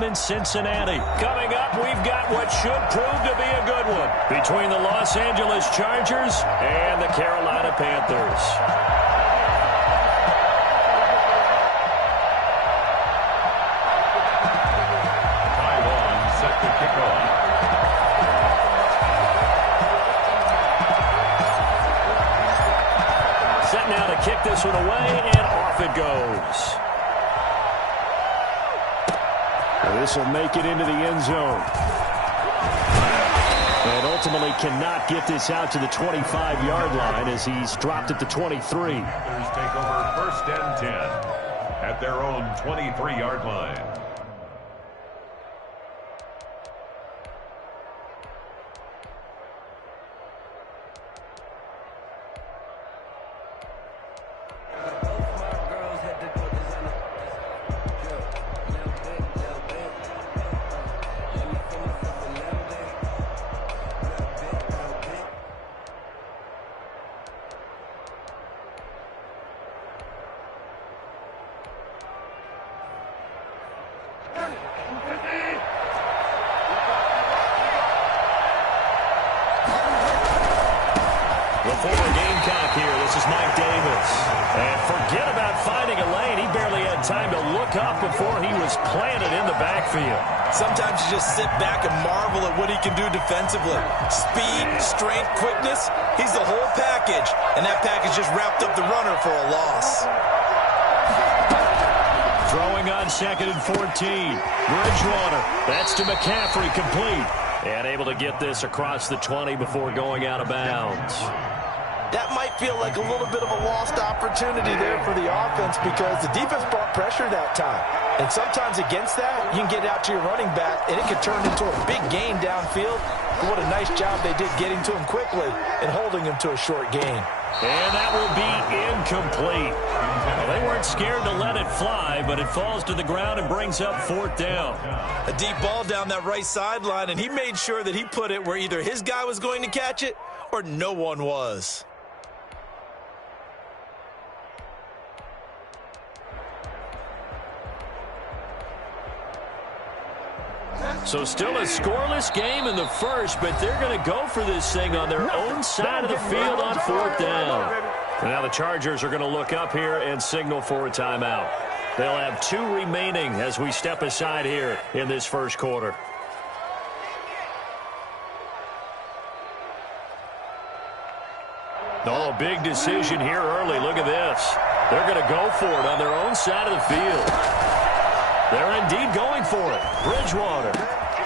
in Cincinnati. Coming up, we've got what should prove to be a good one between the Los Angeles Chargers and the Carolina Panthers. Set to kick off. Set now to kick this one away, and off it goes. This will make it into the end zone. And ultimately cannot get this out to the 25-yard line as he's dropped at the 23. Panthers take over first and 10 at their own 23-yard line. The former Gamecock here. This is Mike Davis. And forget about finding a lane. He barely had time to look up before he was planted in the backfield. Sometimes you just sit back and marvel at what he can do defensively. Speed, strength, quickness. He's the whole package. And that package just wrapped up the runner for a loss. Throwing on 2nd and 14. Bridgewater. That's to McCaffrey, complete. And able to get this across the 20 before going out of bounds. That might feel like a little bit of a lost opportunity there for the offense because the defense brought pressure that time. And sometimes against that, you can get out to your running back, and it could turn into a big gain downfield. But what a nice job they did getting to him quickly and holding him to a short gain. And that will be incomplete. Well, they weren't scared to let it fly, but it falls to the ground and brings up 4th down. A deep ball down that right sideline, and he made sure that he put it where either his guy was going to catch it or no one was. So still a scoreless game in the first, but they're going to go for this thing on their own side of the field on 4th down. And now the Chargers are going to look up here and signal for a timeout. They'll have 2 remaining as we step aside here in this first quarter. Oh, big decision here early. Look at this. They're going to go for it on their own side of the field. They're indeed going for it. Bridgewater.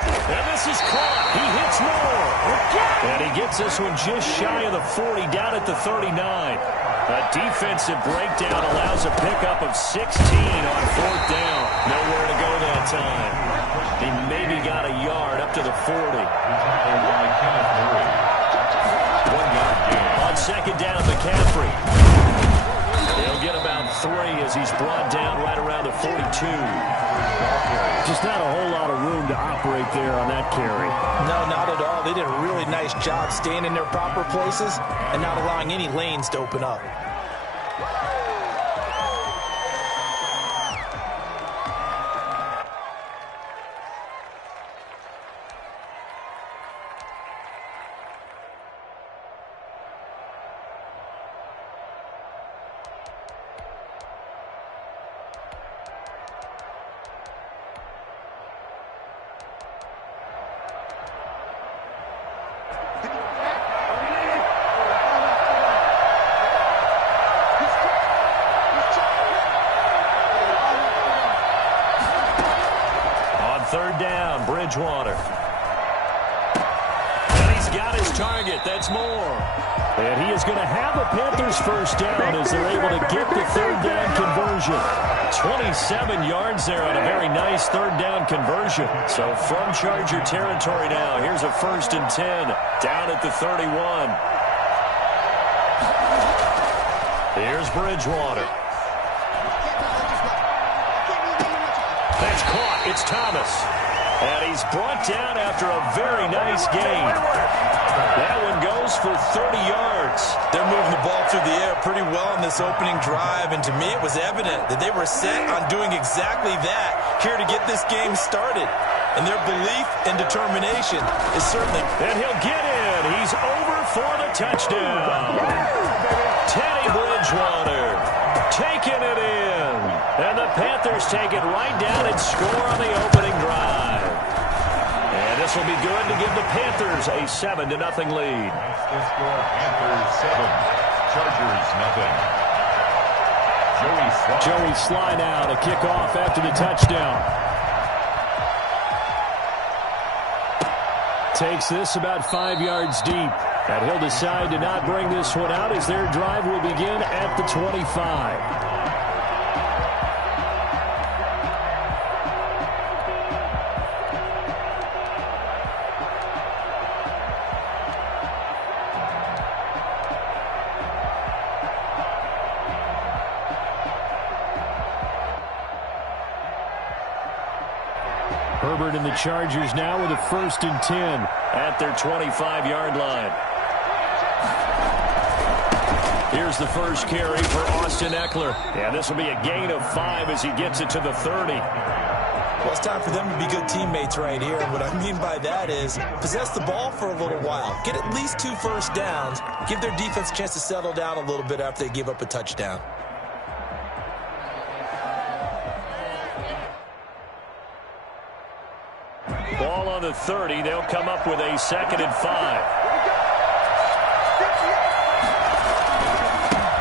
And this is caught. He hits more. And he gets this one just shy of the 40, down at the 39. A defensive breakdown allows a pickup of 16 on 4th down. Nowhere to go that time. He maybe got a yard up to the 40. 1 yard gain. On 2nd down, McCaffrey. He'll get about 3 as he's brought down right around the 42. Just not a whole lot of room to operate there on that carry. No, not at all. They did a really nice job staying in their proper places and not allowing any lanes to open up. Bridgewater. And he's got his target. That's more. And he is going to have a Panthers first down as they're able to get the 3rd down conversion. 27 yards there on a very nice 3rd down conversion. So from Charger territory now, here's a 1st and 10 down at the 31. Here's Bridgewater. That's caught. It's Thomas. And he's brought down after a very nice gain. That one goes for 30 yards. They're moving the ball through the air pretty well in this opening drive, and to me it was evident that they were set on doing exactly that. here to get this game started. And their belief and determination is certainly... And he'll get in. He's over for the touchdown. Teddy Bridgewater taking it in. And the Panthers take it right down and score on the opening drive. And this will be good to give the Panthers a 7-0 lead. That's the score. Panthers 7, Chargers nothing. Joey Sly now to kick off after the touchdown. Takes this about 5 yards deep. And he'll decide to not bring this one out as their drive will begin at the 25. Herbert and the Chargers now with a 1st and 10 at their 25-yard line. Here's the first carry for Austin Eckler. And this will be a gain of 5 as he gets it to the 30. Well, it's time for them to be good teammates right here. And what I mean by that is possess the ball for a little while. Get at least 2 first downs. Give their defense a chance to settle down a little bit after they give up a touchdown. Ball on the 30. They'll come up with a 2nd and 5.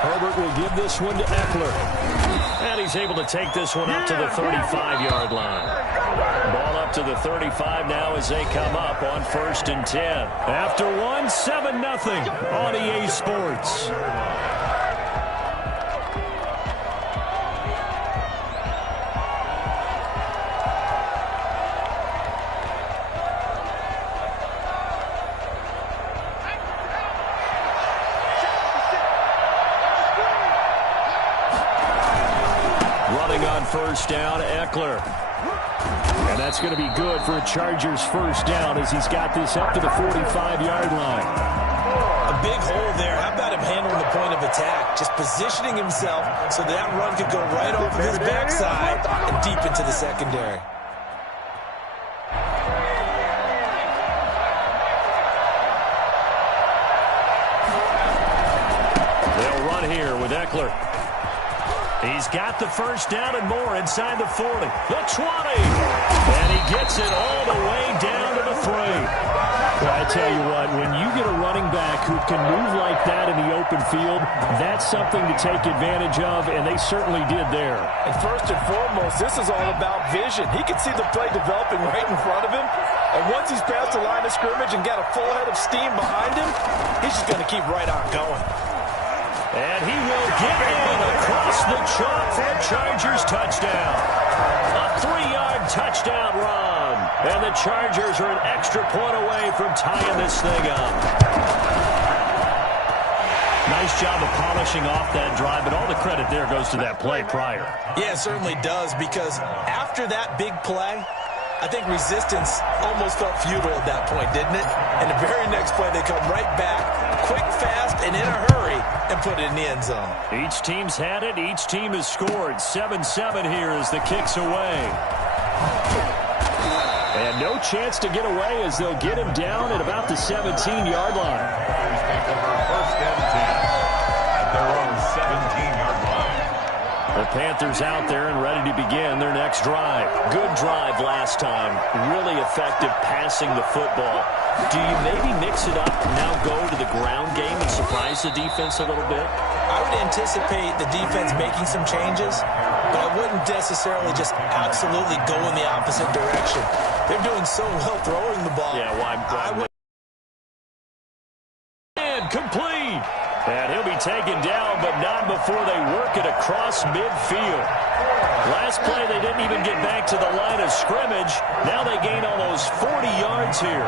Herbert will give this one to Eckler. And he's able to take this one up to the 35-yard line. Ball up to the 35 now as they come up on 1st and 10. After one, 7-0 on EA Sports. First down, Eckler. And that's going to be good for a Chargers first down as he's got this up to the 45-yard line. A big hole there. How about him handling the point of attack? Just positioning himself so that run could go right off of his backside and deep into the secondary. They'll run here with Eckler. He's got the first down and more inside the 40, the 20, and he gets it all the way down to the 3. Well, I tell you what, when you get a running back who can move like that in the open field, that's something to take advantage of, and they certainly did there. And first and foremost, this is all about vision. He can see the play developing right in front of him, and once he's past the line of scrimmage and got a full head of steam behind him, he's just going to keep right on going. And he will get in across the chalk for a Chargers touchdown. A 3-yard touchdown run. And the Chargers are an extra point away from tying this thing up. Nice job of polishing off that drive, but all the credit there goes to that play prior. Yeah, it certainly does, because after that big play, I think resistance almost felt futile at that point, didn't it? And the very next play, they come right back, quick, fast, and in a hurry, and put it in the end zone. Each team's had it. Each team has scored. 7-7 here as the kick's away. And no chance to get away as they'll get him down at about the 17-yard line. Take over 1st and 10 at their own 17-yard line. The Panthers out there and ready to begin their next drive. Good drive last time. Really effective passing the football. Do you maybe mix it up, now go to the ground game and surprise the defense a little bit? I would anticipate the defense making some changes, but I wouldn't necessarily just absolutely go in the opposite direction. They're doing so well throwing the ball. Yeah, why? And complete. And he'll be taken down, but not before they work it across midfield. Last play, they didn't even get back to the line of scrimmage. Now they gain almost 40 yards here.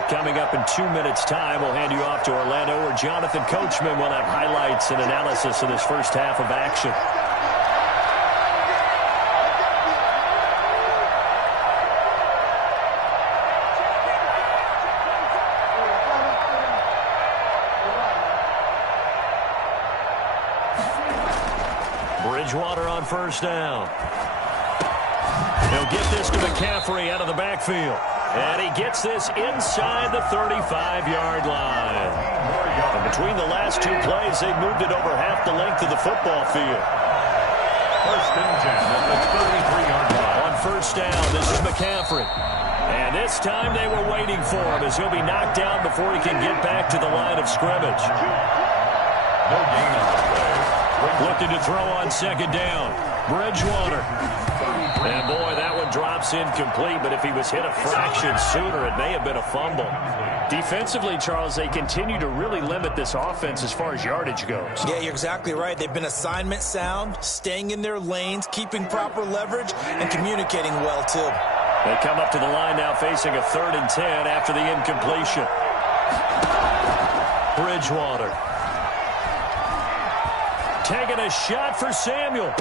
But coming up in 2 minutes' time, we'll hand you off to Orlando, where Jonathan Coachman will have highlights and analysis of this first half of action. Bridgewater on first down. He'll get this to McCaffrey out of the backfield. And he gets this inside the 35-yard line. And between the last two plays, they've moved it over half the length of the football field. First and 10 at the 33-yard line. On first down, this is McCaffrey. And this time they were waiting for him, as he'll be knocked down before he can get back to the line of scrimmage. No gain on the play. Looking to throw on second down. Bridgewater. And boy, that one drops incomplete, but if he was hit a fraction sooner, it may have been a fumble. Defensively, Charles, they continue to really limit this offense as far as yardage goes. Yeah, you're exactly right. They've been assignment sound, staying in their lanes, keeping proper leverage, and communicating well, too. They come up to the line now facing a 3rd and 10 after the incompletion. Bridgewater. Taking a shot for Samuel.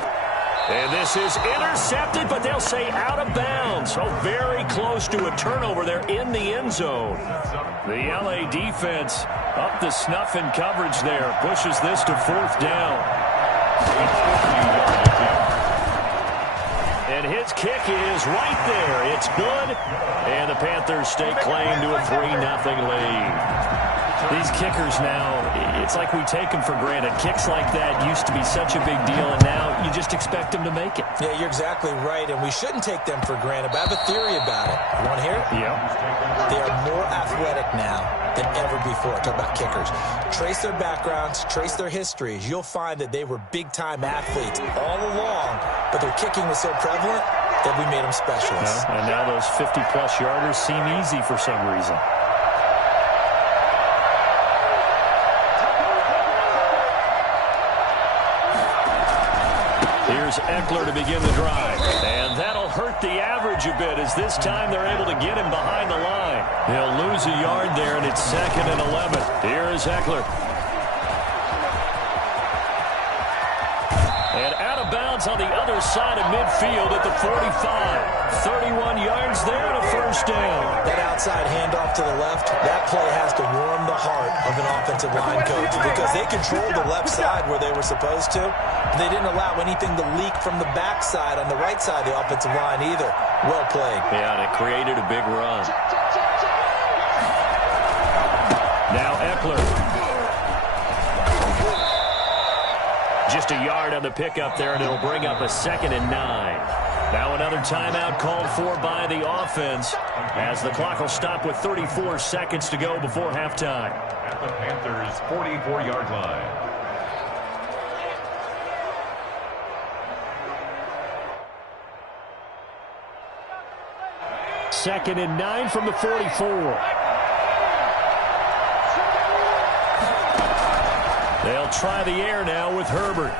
And this is intercepted, but they'll say out of bounds. So very close to a turnover there in the end zone. The LA defense up to snuff in coverage there. Pushes this to 4th down. And his kick is right there. It's good. And the Panthers stake claim to a 3-0 lead. These kickers now, it's like we take them for granted. Kicks like that used to be such a big deal, and now you just expect them to make it. Yeah, you're exactly right, and we shouldn't take them for granted, but I have a theory about it. You want to hear it? Yeah. They are more athletic now than ever before. Talk about kickers. Trace their backgrounds, trace their histories. You'll find that they were big-time athletes all along, but their kicking was so prevalent that we made them specialists. Yeah, and now those 50-plus yarders seem easy for some reason. Here's Eckler to begin the drive. And that'll hurt the average a bit, as this time they're able to get him behind the line. He'll lose a yard there, and it's 2nd and 11. Here is Eckler. And out of bounds on the other side of midfield at the 45. 31 yards there and a 1st down. That outside handoff to the left, that play has to warm the heart of an offensive line coach, because they controlled the left side where they were supposed to. They didn't allow anything to leak from the backside on the right side of the offensive line either. Well played. Yeah, and it created a big run. Now Eckler. Just a yard on the pickup there, and it'll bring up a 2nd and 9. Now another timeout called for by the offense, as the clock will stop with 34 seconds to go before halftime. At the Panthers' 44-yard line. Second and 9 from the 44. They'll try the air now with Herbert.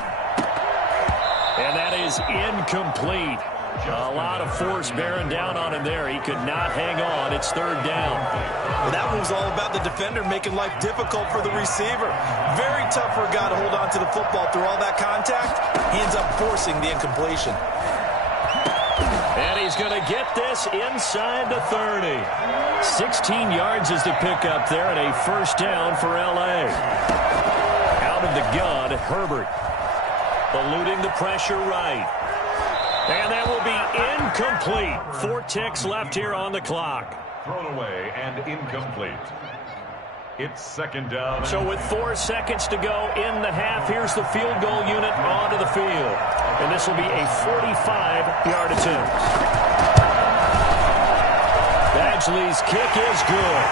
And that is incomplete. A lot of force bearing down on him there. He could not hang on. It's 3rd down. Well, that one was all about the defender making life difficult for the receiver. Very tough for a guy to hold on to the football through all that contact. He ends up forcing the incompletion. And he's going to get this inside the 30. 16 yards is the pickup there, and a 1st down for L.A. Out of the gun, Herbert. Eluding the pressure right. And that will be incomplete. 4 ticks left here on the clock. Thrown away and incomplete. It's 2nd down. So with 4 seconds to go in the half, here's the field goal unit onto the field. And this will be a 45-yard attempt. Badgley's kick is good.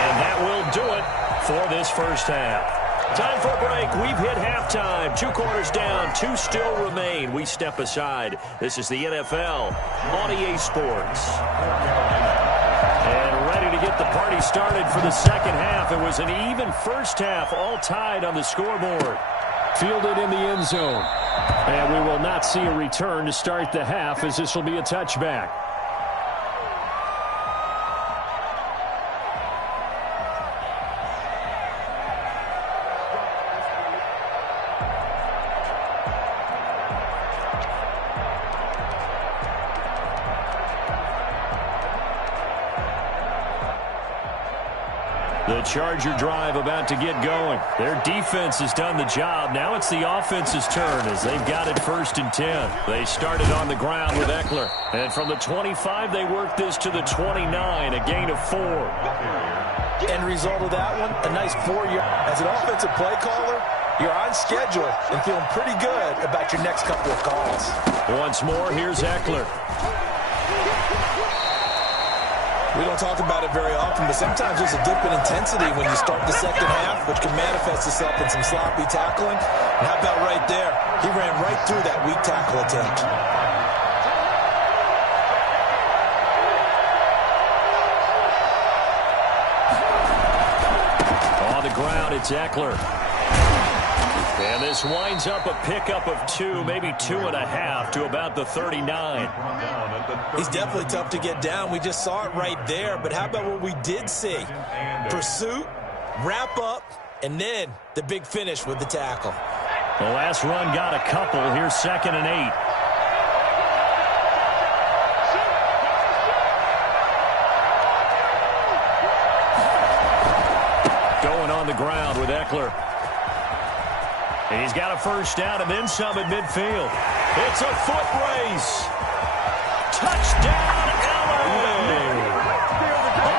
And that will do it for this first half. Time for a break. We've hit halftime. 2 quarters down. 2 still remain. We step aside. This is the NFL on EA Sports. And ready to get the party started for the second half. It was an even first half, all tied on the scoreboard. Fielded in the end zone. And we will not see a return to start the half, as this will be a touchback. The Charger drive about to get going. Their defense has done the job. Now it's the offense's turn as they've got it 1st and 10. They started on the ground with Eckler. And from the 25, they worked this to the 29, a gain of 4. End result of that one, a nice 4-yard. As an offensive play caller, you're on schedule and feeling pretty good about your next couple of calls. Once more, here's Eckler. We don't talk about it very often, but sometimes there's a dip in intensity when you start the second half, which can manifest itself in some sloppy tackling. And how about right there? He ran right through that weak tackle attempt. On the ground, it's Eckler. And this winds up a pickup of 2, maybe 2.5 to about the 39. He's definitely tough to get down. We just saw it right there. But how about what we did see? Pursuit, wrap up, and then the big finish with the tackle. The last run got a couple. Here's 2nd and 8. Going on the ground with Eckler. And he's got a 1st down and then some at midfield. It's a foot race. Touchdown, Allen!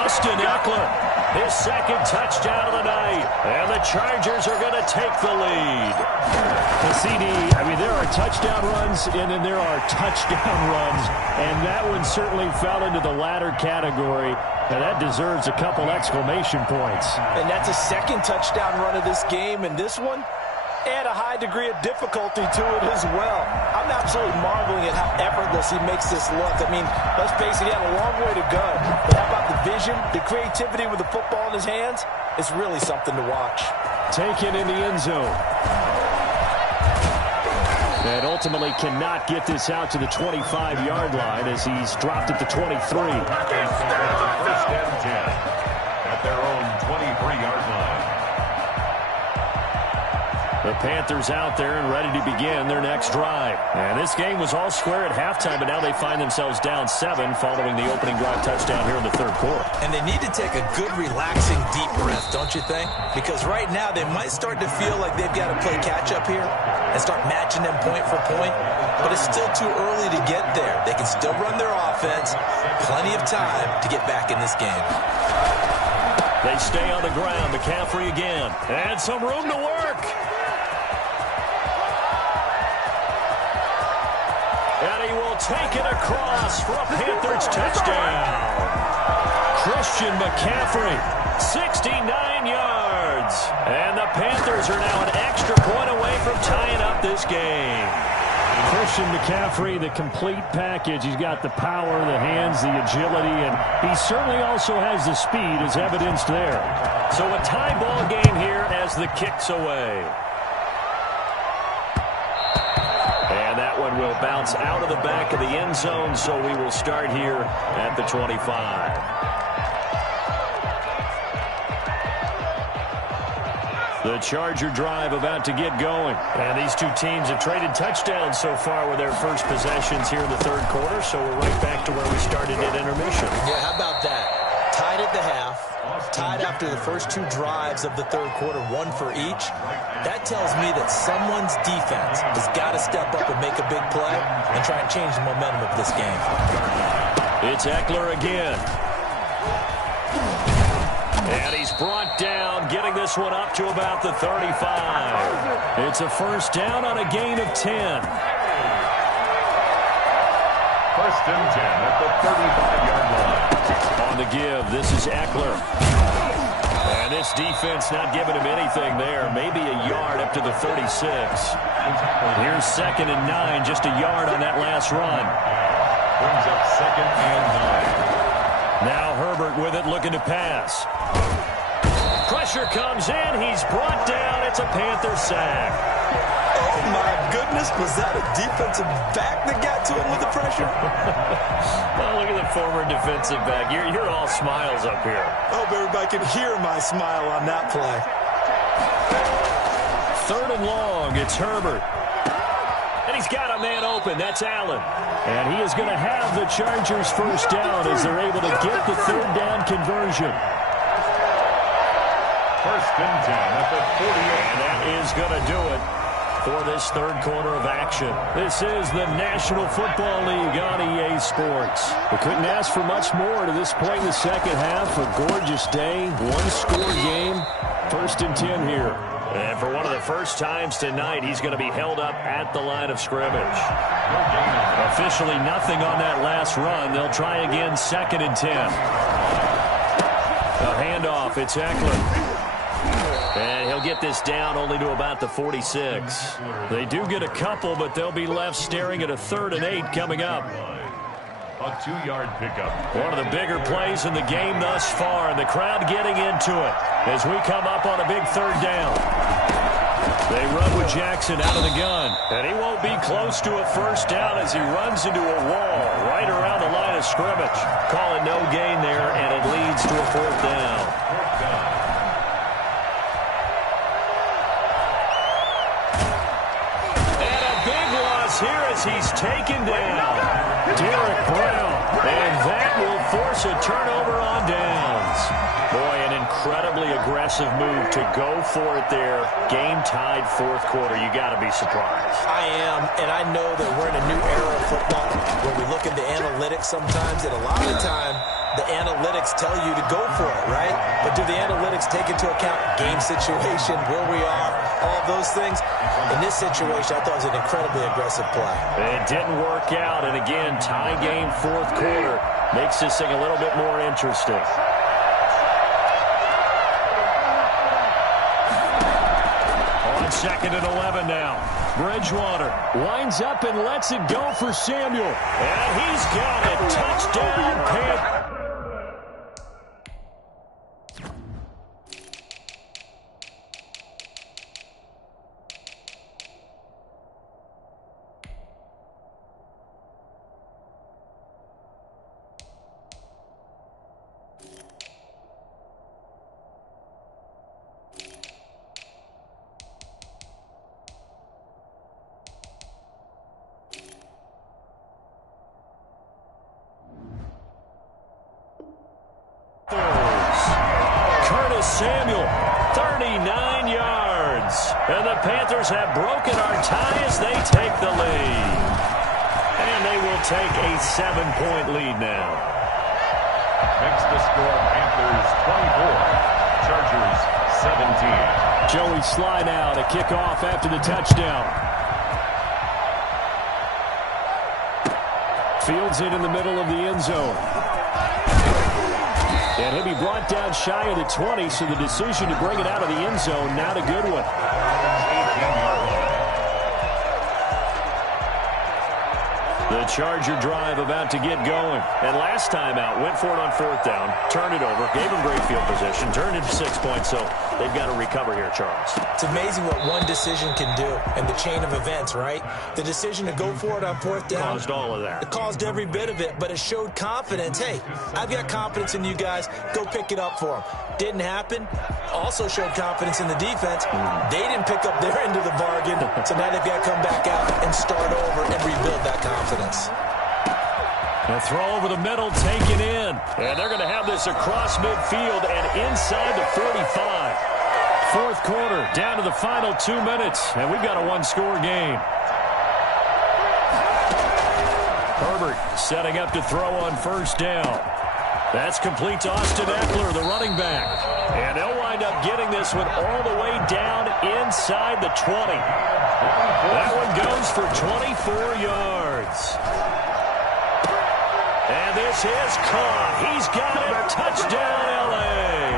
Austin Eckler, his 2nd touchdown of the night. And the Chargers are going to take the lead. The CD, I mean, there are touchdown runs and then there are touchdown runs. And that one certainly fell into the latter category. And that deserves a couple exclamation points. And that's a 2nd touchdown run of this game. And this one, add a high degree of difficulty to it as well. I'm absolutely marveling at how effortless he makes this look. I mean, let's face it, he had a long way to go. But how about the vision, the creativity with the football in his hands? It's really something to watch. Taken in the end zone. And ultimately cannot get this out to the 25-yard line as he's dropped at the 23. 1st and 10 at their own 23-yard line. The Panthers out there and ready to begin their next drive. And this game was all square at halftime, but now they find themselves down 7 following the opening drive touchdown here in the 3rd quarter. And they need to take a good, relaxing, deep breath, don't you think? Because right now they might start to feel like they've got to play catch-up here and start matching them point for point. But it's still too early to get there. They can still run their offense. Plenty of time to get back in this game. They stay on the ground. McCaffrey again. And some room to work. And he will take it across for a Panthers touchdown. Christian McCaffrey, 69 yards. And the Panthers are now an extra point away from tying up this game. Christian McCaffrey, the complete package. He's got the power, the hands, the agility, and he certainly also has the speed as evidenced there. So a tie ball game here as the kick's away. And that one will bounce out of the back of the end zone, so we will start here at the 25. The Charger drive about to get going. And these two teams have traded touchdowns so far with their first possessions here in the 3rd quarter, so we're right back to where we started at intermission. Yeah, how about that? Tied at the half, tied after the first 2 drives of the 3rd quarter, 1 for each. That tells me that someone's defense has got to step up and make a big play and try and change the momentum of this game. It's Eckler again. And he's brought down, getting this one up to about the 35. It's a 1st down on a gain of 10. 1st and 10 at the 35-yard line. On the give, this is Eckler. And this defense not giving him anything there. Maybe a yard up to the 36. Here's 2nd and 9, just a yard on that last run. Brings up 2nd and 9. Now Herbert with it, looking to pass. Pressure comes in. He's brought down. It's a Panther sack. Oh, my goodness. Was that a defensive back that got to him with the pressure? Well, look at the former defensive back. You're all smiles up here. I hope everybody can hear my smile on that play. 3rd and long. It's Herbert. And he's got a man open. That's Allen. And he is going to have the Chargers 1st down as they're able to get the 3rd down conversion. first and 10 at the 48. And that is going to do it for this third quarter of action. This is the National Football League on EA Sports. We couldn't ask for much more to this point in the second half. A gorgeous day, one-score game, first and 10 here. And for one of the first times tonight, he's going to be held up at the line of scrimmage. Officially nothing on that last run. They'll try again, second and 10. A handoff, it's Eckler. And he'll get this down only to about the 46. They do get a couple, but they'll be left staring at a 3rd and 8 coming up. A 2-yard pickup. One of the bigger plays in the game thus far, and the crowd getting into it as we come up on a big 3rd down. They run with Jackson out of the gun, and he won't be close to a first down as he runs into a wall right around the line of scrimmage. Calling no gain there, and it leads to a 4th down. And a big loss here as he's taken down. Derek Brown, and that will force a turnover on downs. Boy, an incredibly aggressive move to go for it there. Game-tied 4th quarter. You got to be surprised. I am, and I know that we're in a new era of football where we look at the analytics sometimes, and a lot of the time, the analytics tell you to go for it, right? But do the analytics take into account game situation, where we are, all those things? In this situation, I thought it was an incredibly aggressive play. It didn't work out, and again, tie game 4th quarter makes this thing a little bit more interesting. On 2nd and 11 now. Bridgewater winds up and lets it go for Samuel. And he's got it. Touchdown, Panthers. Samuel, 39 yards. And the Panthers have broken our tie as they take the lead. And they will take a 7-point lead now. Makes the score Panthers 24, Chargers 17. Joey slide out, a kickoff after the touchdown. Fields it in the middle of the end zone. And he'll be brought down shy of the 20, so the decision to bring it out of the end zone, not a good one. The Charger drive about to get going. And last time out, went for it on 4th down, turned it over, gave him great field position, turned into 6 points, so they've got to recover here, Charles. It's amazing what one decision can do in the chain of events, right? The decision to go for it on 4th down. Caused all of that. It caused every bit of it, but it showed confidence. Hey, I've got confidence in you guys. Go pick it up for them. Didn't happen. Also showed confidence in the defense. They didn't pick up their end of the bargain, so now they've got to come back out and start over and rebuild that confidence. A throw over the middle, taken in. And they're going to have this across midfield and inside the 45. 4th quarter, down to the final 2 minutes, and we've got a one-score game. Herbert setting up to throw on 1st down. That's complete to Austin Eckler, the running back. And they'll wind up getting this one all the way down inside the 20. That one goes for 24 yards. And this is caught. He's got it. Touchdown, L.A.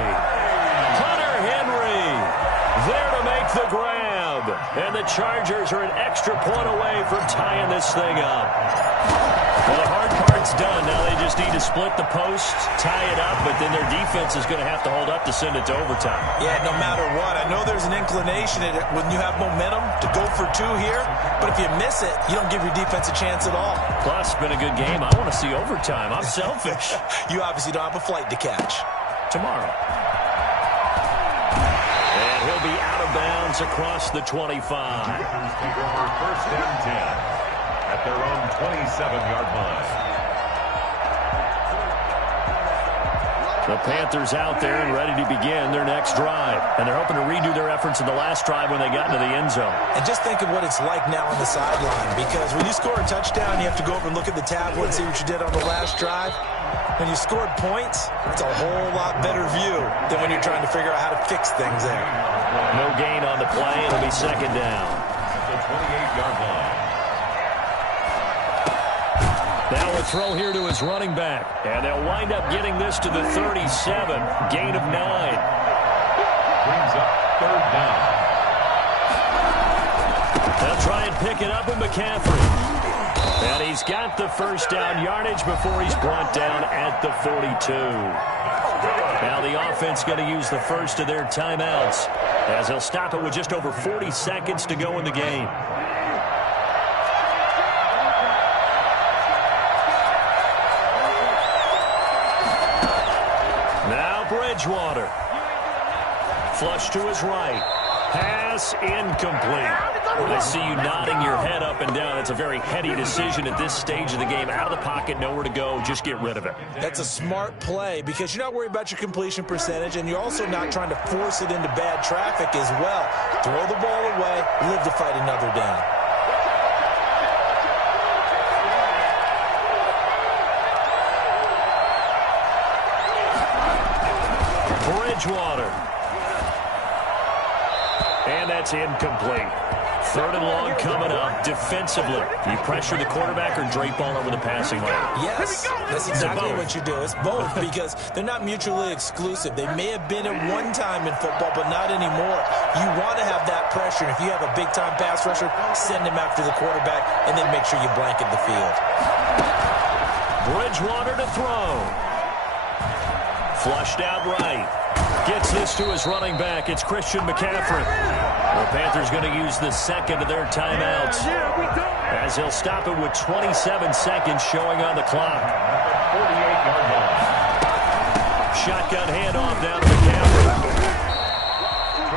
Hunter Henry there to make the grab. And the Chargers are an extra point away from tying this thing up. Well, the hard part's done. Now they just need to split the post, tie it up, but then their defense is going to have to hold up to send it to overtime. Yeah, no matter what. I know there's an inclination when you have momentum to go for 2 here, but if you miss it, you don't give your defense a chance at all. Plus, it's been a good game. I want to see overtime. I'm selfish. You obviously don't have a flight to catch. Tomorrow. And he'll be out of bounds across the 25. Panthers take over 1st and 10 at their own 27-yard line. The Panthers out there and ready to begin their next drive. And they're hoping to redo their efforts in the last drive when they got into the end zone. And just think of what it's like now on the sideline, because when you score a touchdown, you have to go over and look at the tablet and see what you did on the last drive. When you scored points, it's a whole lot better view than when you're trying to figure out how to fix things there. No gain on the play. It'll be second down. The 28-yard line. Now a throw here to his running back. And they'll wind up getting this to the 37. Gain of 9. Brings up third down. They'll try and pick it up with McCaffrey. And he's got the first down yardage before he's brought down at the 42. Now the offense going to use the first of their timeouts as they'll stop it with just over 40 seconds to go in the game. Now Bridgewater. Flush to his right. Pass incomplete. I see you nodding your head up and down. It's a very heady decision at this stage of the game. Out of the pocket, nowhere to go. Just get rid of it. That's a smart play because you're not worried about your completion percentage, and you're also not trying to force it into bad traffic as well. Throw the ball away, live to fight another down. Bridgewater. And that's incomplete. Third and long coming up defensively. You pressure the quarterback or drape all over the passing lane? Yes, that's exactly what you do. It's both because they're not mutually exclusive. They may have been at one time in football, but not anymore. You want to have that pressure. If you have a big-time pass rusher, send him after the quarterback, and then make sure you blanket the field. Bridgewater to throw. Flushed out right. Gets this to his running back. It's Christian McCaffrey. The Panthers going to use the second of their timeouts as they'll stop it with 27 seconds showing on the clock. 48-yard line. Shotgun handoff down to McCaffrey.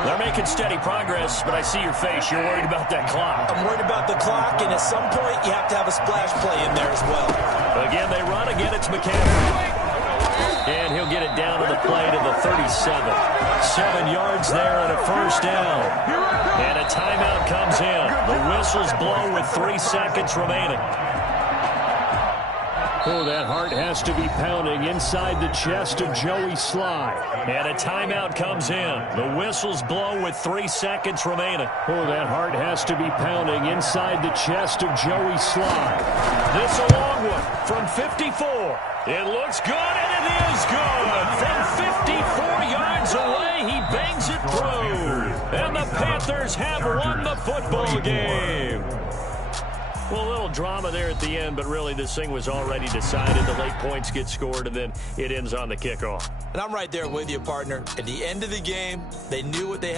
They're making steady progress, but I see your face. You're worried about that clock. I'm worried about the clock, and at some point you have to have a splash play in there as well. Again, they run. Again, it's McCaffrey. And he'll get it down to the play to the 37. 7 yards there and a first down. And a timeout comes in. The whistles blow with 3 seconds remaining. Oh, that heart has to be pounding inside the chest of Joey Sly. And a timeout comes in. The whistles blow with 3 seconds remaining. Oh, that heart has to be pounding inside the chest of Joey Sly. This a long one from 54. It looks good, and it is good. From 54 yards away, he bangs it through. And the Panthers have won the football game. Well, a little drama there at the end, but really this thing was already decided. The late points get scored, and then it ends on the kickoff. And I'm right there with you, partner. At the end of the game, they knew what they had.